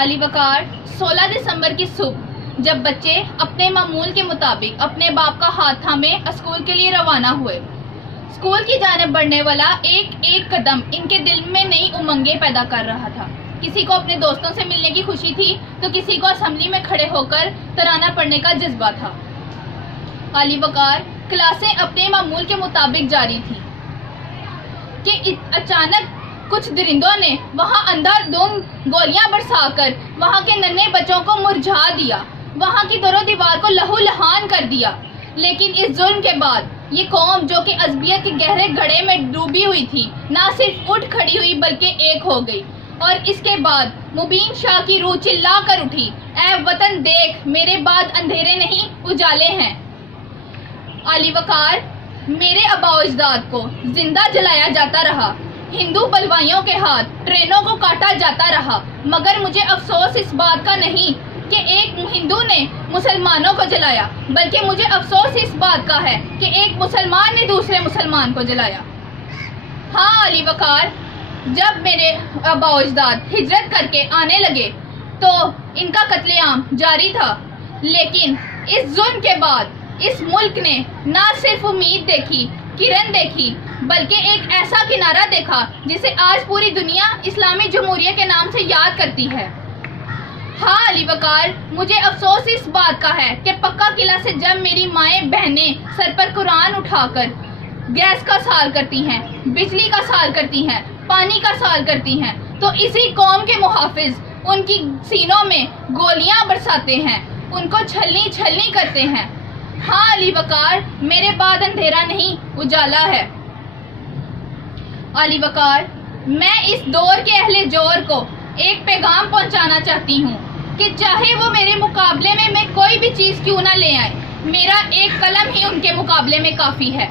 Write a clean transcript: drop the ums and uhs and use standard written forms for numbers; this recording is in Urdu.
علی وقار 16 دسمبر کی صبح جب بچے اپنے معمول کے مطابق اپنے باپ کا ہاتھ تھامے اسکول کے لیے روانہ ہوئے، اسکول کی جانب بڑھنے والا ایک ایک قدم ان کے دل میں نئی امنگیں پیدا کر رہا تھا۔ کسی کو اپنے دوستوں سے ملنے کی خوشی تھی تو کسی کو اسمبلی میں کھڑے ہو کر ترانہ پڑھنے کا جذبہ تھا۔ علی وقار کلاسیں اپنے معمول کے مطابق جاری تھیں کہ اچانک کچھ درندوں نے وہاں اندھا دھند گولیاں برسا کر وہاں کے ننھے بچوں کو مرجھا دیا، وہاں کی در و دیوار کو لہو لہان کر دیا۔ لیکن اس ظلم کے بعد یہ قوم جو کہ عصبیت کے گہرے گڑھے میں ڈوبی ہوئی تھی، نہ صرف اٹھ کھڑی ہوئی بلکہ ایک ہو گئی، اور اس کے بعد مبین شاہ کی روح چلا کر اٹھی، اے وطن دیکھ، میرے بعد اندھیرے نہیں اجالے ہیں۔ علی وقار میرے آباء و اجداد کو زندہ جلایا جاتا رہا، ہندو بلوائیوں کے ہاتھ ٹرینوں کو کاٹا جاتا رہا، مگر مجھے افسوس اس بات کا نہیں کہ ایک ہندو نے مسلمانوں کو جلایا، بلکہ مجھے افسوس اس بات کا ہے کہ ایک مسلمان نے دوسرے مسلمان کو جلایا۔ ہاں علی وقار، جب میرے آباء و اجداد ہجرت کر کے آنے لگے تو ان کا قتل عام جاری تھا، لیکن اس ظلم کے بعد اس ملک نے نہ صرف امید دیکھی، کرن دیکھی، بلکہ ایک ایسا کنارہ دیکھا جسے آج پوری دنیا اسلامی جمہوریہ کے نام سے یاد کرتی ہے۔ ہاں علی وقار، مجھے افسوس اس بات کا ہے کہ پکا قلعہ سے جب میری مائیں بہنیں سر پر قرآن اٹھا کر گیس کا سوال کرتی ہیں، بجلی کا سوال کرتی ہیں، پانی کا سوال کرتی ہیں، تو اسی قوم کے محافظ ان کی سینوں میں گولیاں برساتے ہیں، ان کو چھلنی چھلنی کرتے ہیں۔ ہاں علی وقار، میرے بعد اندھیرا نہیں اجالا ہے۔ علی وقار، میں اس دور کے اہل جور کو ایک پیغام پہنچانا چاہتی ہوں کہ چاہے وہ میرے مقابلے میں کوئی بھی چیز کیوں نہ لے آئے، میرا ایک قلم ہی ان کے مقابلے میں کافی ہے۔